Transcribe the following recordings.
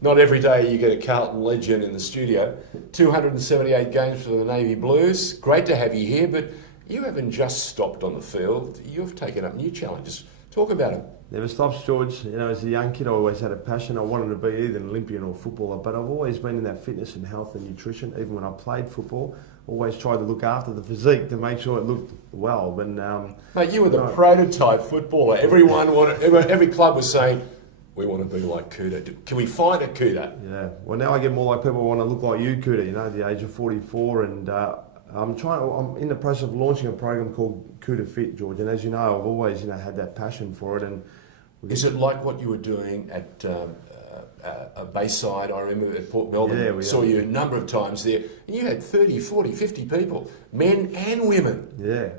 Not every day you get a Carlton legend in the studio. 278 games for the Navy Blues. Great to have you here, but you haven't just stopped on the field. You've taken up new challenges. Talk about them. Never stops, George. You know, as a young kid, I always had a passion. I wanted to be either an Olympian or footballer, but I've always been in that fitness and health and nutrition. Even when I played football, always tried to look after the physique to make sure it looked well. But mate, you were the prototype footballer. Everyone wanted. Every club was saying, "We want to be like Kouta. Can we find a Kouta?" Yeah. Well, now I get more like people want to look like you, Kouta. You know, at the age of 44, and I'm in the process of launching a program called KoutaFit, George. And as you know, I've always had that passion for it. And is it like what you were doing at Bayside? I remember at Port Melbourne. Yeah, we saw you a number of times there. And you had 30, 40, 50 people, men and women,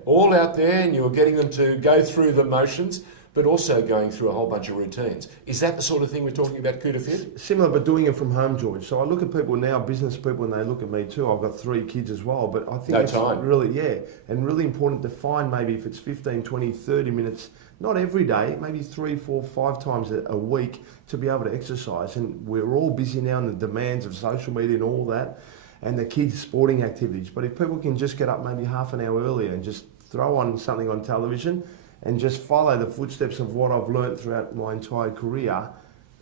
all out there, and you were getting them to go through the motions, but also going through a whole bunch of routines. Is that the sort of thing we're talking about, KoutaFit? Similar, but doing it from home, George. So I look at people now, business people, and they look at me too. I've got 3 kids as well, but I think it's really, and really important to find maybe if it's 15, 20, 30 minutes, not every day, maybe 3, 4, 5 times a week to be able to exercise. And we're all busy now in the demands of social media and all that, and the kids' sporting activities. But if people can just get up maybe half an hour earlier and just throw on something on television and just follow the footsteps of what I've learnt throughout my entire career,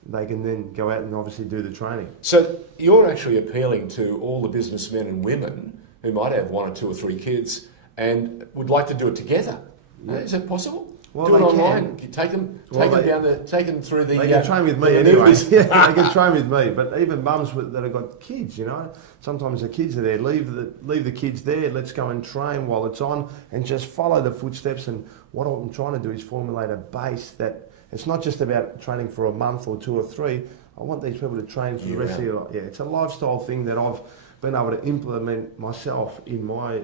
they can then go out and obviously do the training. So you're actually appealing to all the businessmen and women who might have 1 or 2 or 3 kids and would like to do it together. Yeah. Is that possible? Well, do it online. Take them through the. They can train with me anyway. Yeah, they can train with me. But even mums that have got kids, you know, sometimes the kids are there. Leave the kids there. Let's go and train while it's on, and just follow the footsteps. And what I'm trying to do is formulate a base that it's not just about training for a month or 2 or 3. I want these people to train for the rest of their life. Yeah, it's a lifestyle thing that I've been able to implement myself in my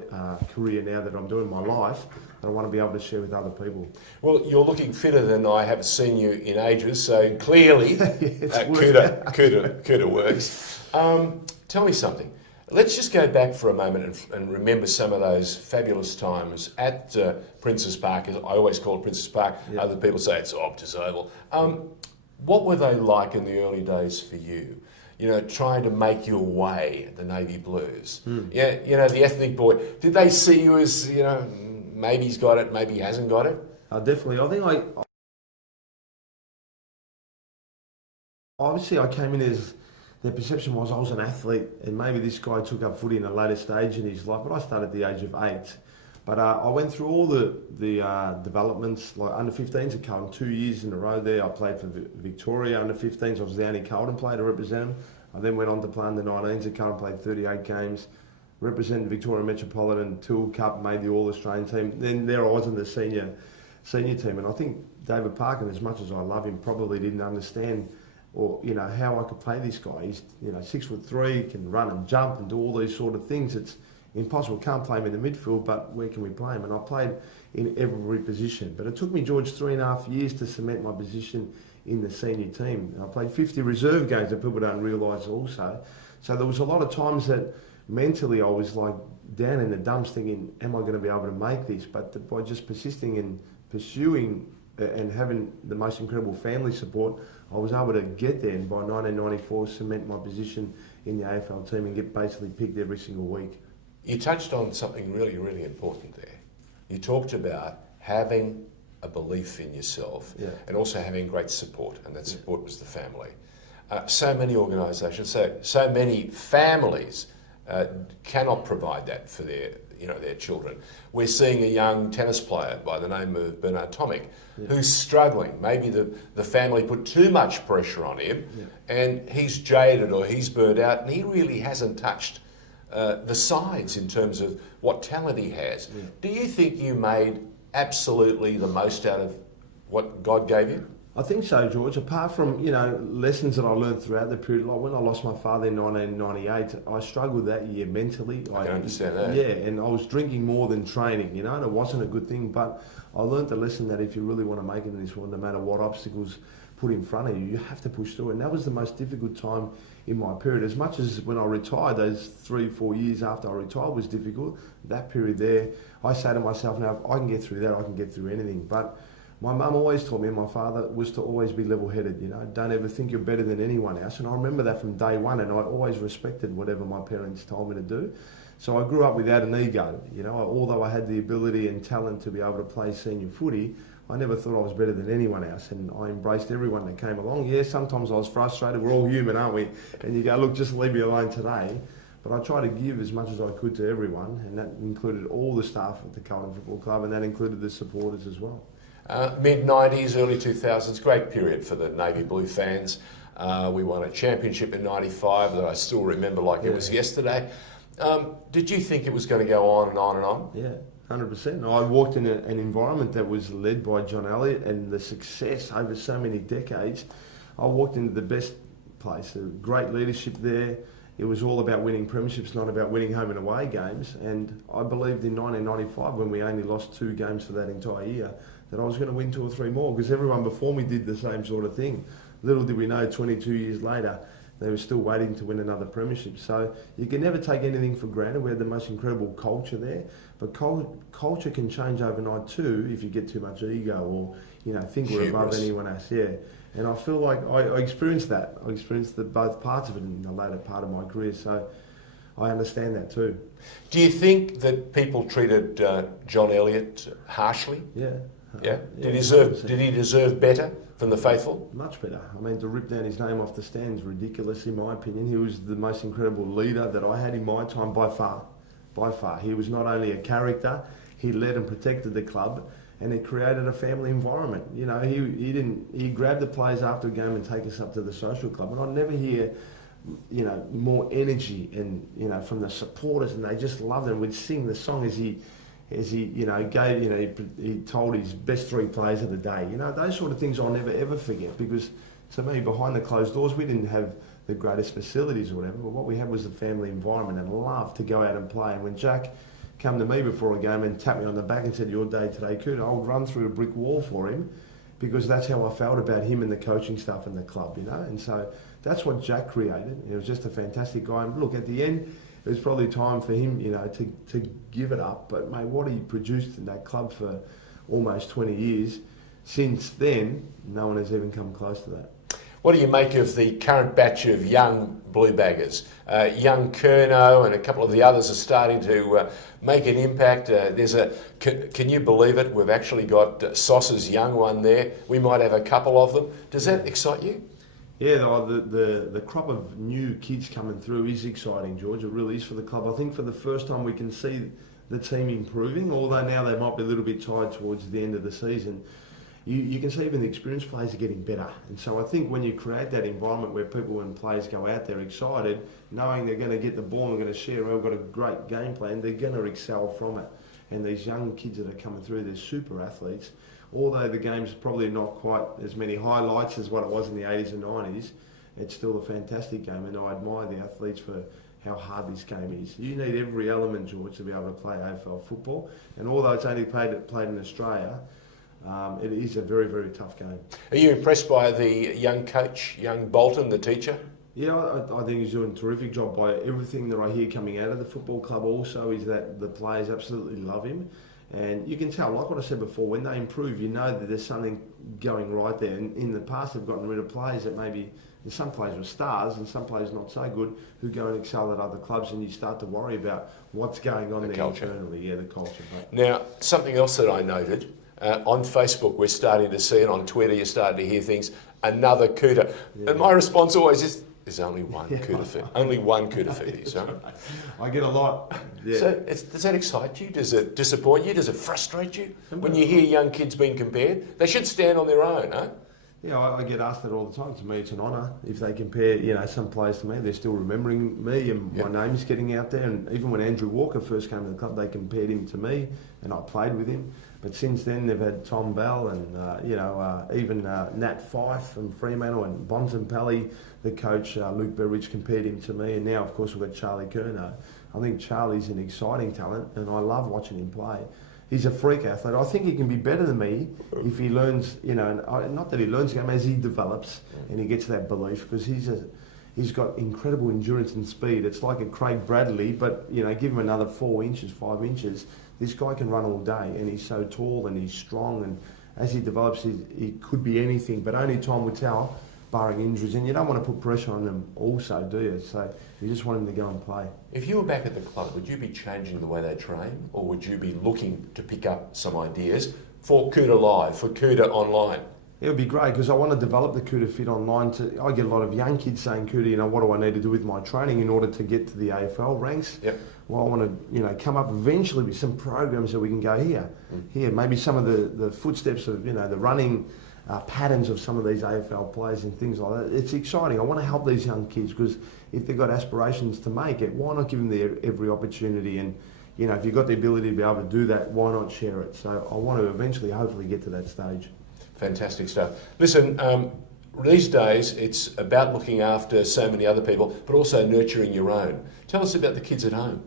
career now that I'm doing my life. I want to be able to share with other people. Well, you're looking fitter than I have seen you in ages, so clearly Kouta works. Tell me something. Let's just go back for a moment and remember some of those fabulous times at Princes Park. I always call it Princes Park. Yeah. Other people say it's Optus Oval. What were they like in the early days for you? You know, trying to make your way at the Navy Blues. Yeah, you know, the ethnic boy. Did they see you as, you know, maybe he's got it, maybe he hasn't got it? Definitely. I think obviously I came in as, their perception was I was an athlete, and maybe this guy took up footy in a later stage in his life, but I started at the age of 8. But I went through all the developments, like under 15s at Carlton, 2 years in a row there. I played for Victoria under 15s. I was the only Carlton player to represent them. I then went on to play under 19s at Carlton, played 38 games, represented Victoria Metropolitan Tour Cup, made the All-Australian team. Then there I was in the senior team. And I think David Parkin, as much as I love him, probably didn't understand or, you know, how I could play this guy. He's, you know, 6'3", can run and jump and do all these sort of things. It's impossible. Can't play him in the midfield, but where can we play him? And I played in every position. But it took me, George, 3.5 years to cement my position in the senior team. And I played 50 reserve games that people don't realise also. So there was a lot of times that mentally I was like down in the dumps thinking, am I going to be able to make this? But by just persisting and pursuing and having the most incredible family support, I was able to get there, and by 1994 cement my position in the AFL team and get basically picked every single week. You touched on something really, really important there. You talked about having a belief in yourself and also having great support, and that support was the family. So many organisations, so many families cannot provide that for their children. We're seeing a young tennis player by the name of Bernard Tomic who's struggling. Maybe the family put too much pressure on him and he's jaded or he's burnt out, and he really hasn't touched the sides in terms of what talent he has. Do you think you made absolutely the most out of what God gave you? I think so, George. Apart from, you know, lessons that I learned throughout the period, like when I lost my father in 1998, I struggled that year mentally. I can understand that. Yeah, and I was drinking more than training, you know, and it wasn't a good thing. But I learned the lesson that if you really want to make it in this world, no matter what obstacles put in front of you, you have to push through. And that was the most difficult time in my period. As much as when I retired, those 3-4 years after I retired was difficult, that period there, I say to myself, now, if I can get through that, I can get through anything. But my mum always taught me, and my father, was to always be level-headed, you know, don't ever think you're better than anyone else. And I remember that from day one, and I always respected whatever my parents told me to do. So I grew up without an ego, you know, although I had the ability and talent to be able to play senior footy, I never thought I was better than anyone else, and I embraced everyone that came along. Yeah, sometimes I was frustrated, we're all human, aren't we? And you go, look, just leave me alone today. But I try to give as much as I could to everyone, and that included all the staff at the Carlton Football Club, and that included the supporters as well. Mid-90s, early 2000s, great period for the Navy Blue fans. We won a championship in 95 that I still remember like it was yesterday. Did you think it was going to go on and on and on? Yeah, 100%. I walked in an environment that was led by John Elliott, and the success over so many decades. I walked into the best place, great leadership there. It was all about winning premierships, not about winning home and away games. And I believed in 1995, when we only lost 2 games for that entire year, that I was going to win 2 or 3 more, because everyone before me did the same sort of thing. Little did we know, 22 years later, they were still waiting to win another premiership. So you can never take anything for granted. We had the most incredible culture there, but culture can change overnight too if you get too much ego or, you know, think we're above anyone else. Yeah. And I feel like I experienced that. I experienced both parts of it in the later part of my career, so I understand that too. Do you think that people treated John Elliott harshly? Yeah. Yeah. Did he deserve better from the faithful? Much better. I mean, to rip down his name off the stand is ridiculous in my opinion. He was the most incredible leader that I had in my time by far. By far. He was not only a character, he led and protected the club, and it created a family environment. You know, he grabbed the players after a game and take us up to the social club, and I'd never hear, you know, more energy and, you know, from the supporters, and they just loved it. We'd sing the song as he you know gave, you know, he told his best 3 players of the day. You know, those sort of things I'll never ever forget, because to me, behind the closed doors, we didn't have the greatest facilities or whatever, but what we had was a family environment and love to go out and play. And when Jack come to me before a game and tapped me on the back and said, "Your day today, Kout," I would run through a brick wall for him, because that's how I felt about him and the coaching staff and the club, you know. And so that's what Jack created. He was just a fantastic guy. And look, at the end, it was probably time for him, you know, to give it up. But mate, what he produced in that club for almost 20 years, since then, no one has even come close to that. What do you make of the current batch of young blue baggers? Young Curnow and a couple of the others are starting to make an impact. Can you believe it? We've actually got Sauce's young one there. We might have a couple of them. Does that excite you? Yeah, the crop of new kids coming through is exciting, George. It really is for the club. I think for the first time we can see the team improving, although now they might be a little bit tired towards the end of the season. You can see even the experienced players are getting better. And so I think when you create that environment where people and players go out there excited, knowing they're going to get the ball and going to share, we've got a great game plan, they're going to excel from it. And these young kids that are coming through, they're super athletes. Although the game's probably not quite as many highlights as what it was in the 80s and 90s, it's still a fantastic game, and I admire the athletes for how hard this game is. You need every element, George, to be able to play AFL football. And although it's only played in Australia, it is a very, very tough game. Are you impressed by the young coach, young Bolton, the teacher? Yeah, I think he's doing a terrific job. By everything that I hear coming out of the football club also is that the players absolutely love him. And you can tell, like what I said before, when they improve, you know that there's something going right there. And in the past, they've gotten rid of players that maybe, some players were stars and some players not so good, who go and excel at other clubs, and you start to worry about what's going on there internally. Yeah, the culture. Now, something else that I noted, on Facebook we're starting to see, and on Twitter you're starting to hear things, another Kouta. Yeah. And my response always is, there's only one Koutafit. Only one Koutoufides, huh? I get a lot. Yeah. So does that excite you? Does it disappoint you? Does it frustrate you when you hear young kids being compared? They should stand on their own, huh? Yeah, I get asked that all the time. To me, it's an honour. If they compare, you know, some players to me, they're still remembering me, and my name's getting out there. And even when Andrew Walker first came to the club, they compared him to me, and I played with him. But since then, they've had Tom Bell and, even Nat Fife from Fremantle, and Bontempelli, the coach, Luke Berridge, compared him to me. And now, of course, we've got Charlie Curnow. I think Charlie's an exciting talent, and I love watching him play. He's a freak athlete. I think he can be better than me if he learns, you know, not that he learns the game, as he develops and he gets that belief, because he's got incredible endurance and speed. It's like a Craig Bradley, but, you know, give him another 4 inches, 5 inches. This guy can run all day, and he's so tall and he's strong, as he develops, he could be anything, but only time will tell, barring injuries. And you don't want to put pressure on them also, do you? So you just want him to go and play. If you were back at the club, would you be changing the way they train, or would you be looking to pick up some ideas for Kouta Live, for Kouta Online? It would be great because I want to develop the KoutaFit online. I get a lot of young kids saying, Kouta, what do I need to do with my training in order to get to the AFL ranks? Yep. Well, I want to, come up eventually with some programs that we can go here, maybe some of the footsteps of, the running patterns of some of these AFL players and things like that. It's exciting. I want to help these young kids because if they've got aspirations to make it, why not give them every opportunity? And, if you've got the ability to be able to do that, why not share it? So I want to eventually, hopefully, get to that stage. Fantastic stuff. Listen, these days it's about looking after so many other people, but also nurturing your own. Tell us about the kids at home.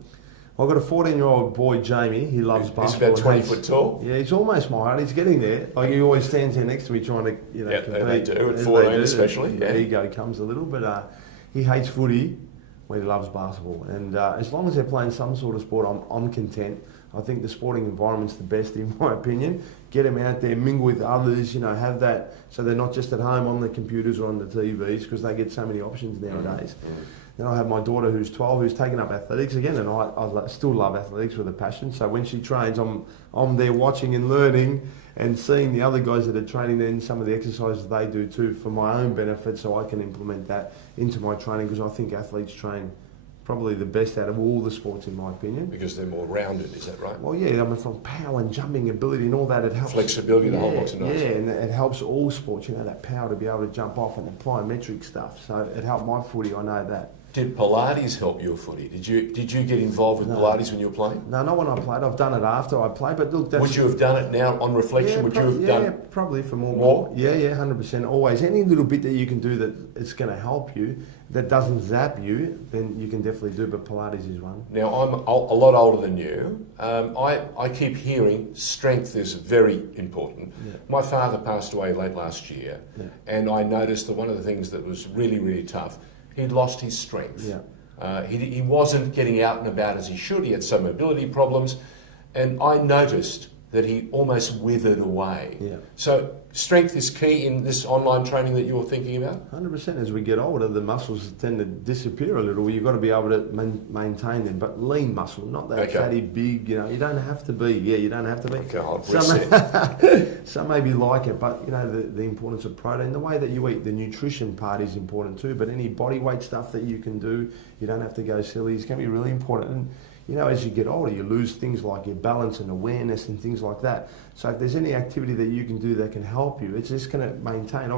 I've got a 14-year-old boy, Jamie. He loves basketball. He's about 20 foot tall. Yeah, he's almost my height. He's getting there. Like, he always stands here next to me trying to, compete. They do, at 14 especially. Yeah. Ego comes a little, but he hates footy when he loves basketball. And as long as they're playing some sort of sport, I'm content. I think the sporting environment's the best, in my opinion. Get them out there, mingle with others, have that, so they're not just at home on the computers or on the TVs, because they get so many options nowadays. Then I have my daughter who's 12, who's taken up athletics again, and I still love athletics with a passion. So when she trains, I'm there watching and learning and seeing the other guys that are training, then some of the exercises they do too, for my own benefit, so I can implement that into my training, because I think athletes train probably the best out of all the sports, in my opinion. Because they're more rounded, is that right? Well, yeah, from power and jumping ability and all that, it helps. Flexibility, the whole box of nice. Yeah, and it helps all sports, that power to be able to jump off and apply plyometric stuff. So it helped my footy, I know that. Did Pilates help your footy? Did you get involved with Pilates when you were playing? No, not when I played. I've done it after I played, but look, would you have done it now on reflection? Yeah, probably for more. Yeah, 100%. Always. Any little bit that you can do that it's going to help you, that doesn't zap you, then you can definitely do, but Pilates is one. Now, I'm a lot older than you. I keep hearing strength is very important. Yeah. My father passed away late last year, and I noticed that one of the things that was really, really tough, he'd lost his strength. Yeah. He wasn't getting out and about as he should. He had some mobility problems, and I noticed that he almost withered away. Yeah. So strength is key in this online training that you're thinking about? 100%. As we get older, the muscles tend to disappear a little. You've got to be able to maintain them, but lean muscle, not that fatty, big, you don't have to be. Yeah, you don't have to be. Okay, some maybe like it, but, the importance of protein, the way that you eat, the nutrition part is important too, but any body weight stuff that you can do, you don't have to go silly. It's going to be really important. And, as you get older, you lose things like your balance and awareness and things like that. So if there's any activity that you can do that can help you, it's just going to maintain.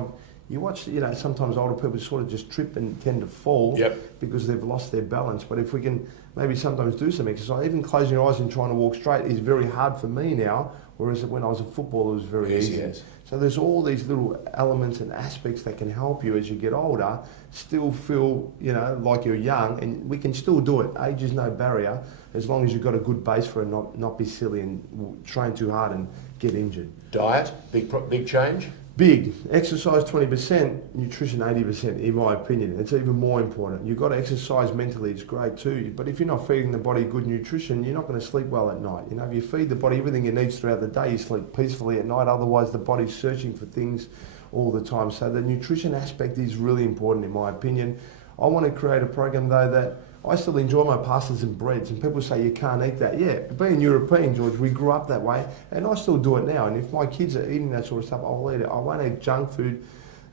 You watch, sometimes older people sort of just trip and tend to fall because they've lost their balance. But if we can maybe sometimes do some exercise, even closing your eyes and trying to walk straight is very hard for me now, whereas when I was a footballer, it was very easy. Yes. So there's all these little elements and aspects that can help you as you get older, still feel, like you're young, and we can still do it. Age is no barrier, as long as you've got a good base for it, not be silly and train too hard and get injured. Diet, big change? Big. Exercise 20%, nutrition 80%, in my opinion. It's even more important. You've got to exercise mentally, it's great too, but if you're not feeding the body good nutrition, you're not going to sleep well at night. If you feed the body everything it needs throughout the day, you sleep peacefully at night, otherwise the body's searching for things all the time. So the nutrition aspect is really important, in my opinion. I want to create a program though that I still enjoy my pastas and breads, and people say you can't eat that. Yeah, being European, George, we grew up that way, and I still do it now. And if my kids are eating that sort of stuff, I'll eat it. I won't eat junk food,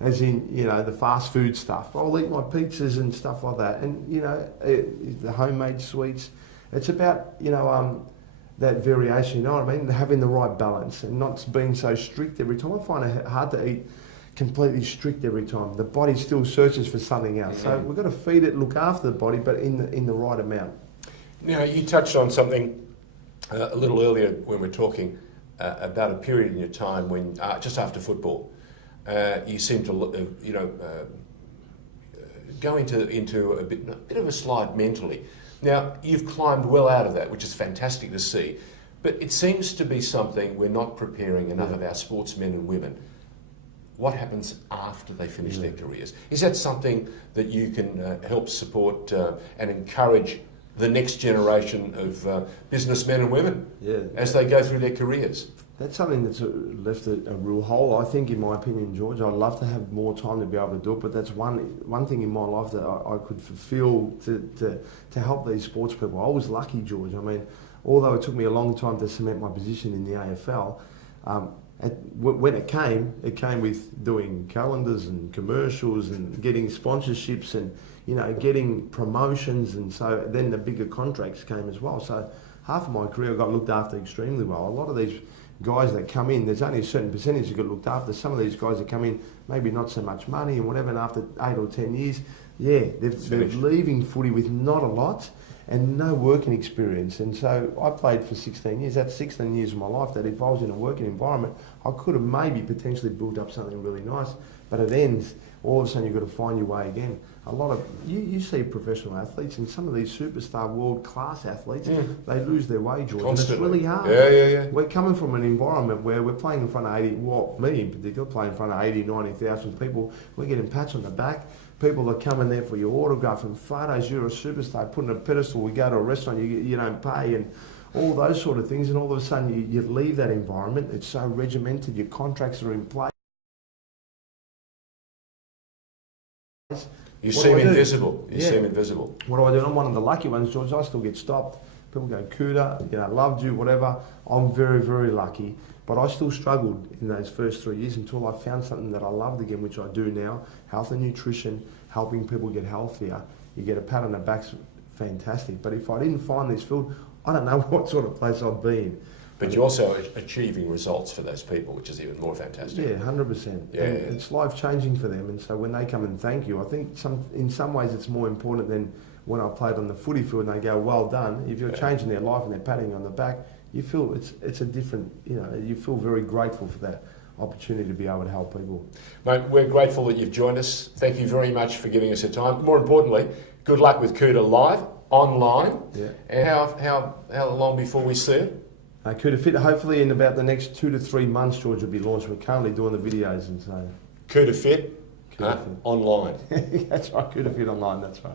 as in, the fast food stuff. I'll eat my pizzas and stuff like that. And, the homemade sweets. It's about, that variation, you know what I mean? Having the right balance and not being so strict every time. I find it hard to eat completely strict every time. The body still searches for something else. So we've got to feed it, look after the body, but in the right amount. Now, you touched on something a little earlier when we were talking about a period in your time when, just after football, you seem to, go into a bit of a slide mentally. Now, you've climbed well out of that, which is fantastic to see, but it seems to be something we're not preparing enough of our sportsmen and women. What happens after they finish their careers? Is that something that you can help support and encourage the next generation of businessmen and women as they go through their careers? That's something that's left a real hole, I think, in my opinion, George. I'd love to have more time to be able to do it, but that's one thing in my life that I could fulfil to help these sports people. I was lucky, George. I mean, although it took me a long time to cement my position in the AFL, when it came with doing calendars and commercials and getting sponsorships and, you know, getting promotions, and so then the bigger contracts came as well. So half of my career I got looked after extremely well. A lot of these guys that come in, there's only a certain percentage that get looked after. Some of these guys that come in, maybe not so much money and whatever, and after 8 or 10 years, yeah, they're leaving footy with not a lot and no working experience. And so I played for 16 years. That's 16 years of my life that if I was in a working environment, I could have maybe potentially built up something really nice. But it ends, all of a sudden you've got to find your way again. A lot of, you see professional athletes and some of these superstar world-class athletes, they lose their way, George. And it's really hard. Yeah. We're coming from an environment where we're playing in front of 80, well, me in particular, playing in front of 80, 90,000 people. We're getting pats on the back. People are coming there for your autograph and photos. You're a superstar, put on a pedestal. We go to a restaurant, you don't pay, and all those sort of things. And all of a sudden you leave that environment. It's so regimented. Your contracts are in place. You seem invisible. You seem invisible. What do I do? I'm one of the lucky ones, George. I still get stopped. People go, Kouta, you know, loved you, whatever. I'm very, very lucky. But I still struggled in those first 3 years until I found something that I loved again, which I do now. Health and nutrition, helping people get healthier. You get a pat on the back's fantastic. But if I didn't find this field, I don't know what sort of place I'd be in. But you're also achieving results for those people, which is even more fantastic. Yeah, 100%. Yeah, It's life-changing for them. And so when they come and thank you, I think in some ways it's more important than when I played on the footy field and they go, well done. If you're changing their life and they're patting you on the back, you feel it's a different, you know, you feel very grateful for that opportunity to be able to help people. Mate, we're grateful that you've joined us. Thank you very much for giving us your time. More importantly, good luck with Kouta live, online. Yeah. And how long before we see it? KoutaFit, hopefully in about the next 2 to 3 months, George, will be launched. We're currently doing the videos and so. KoutaFit, online. That's right, KoutaFit online, that's right.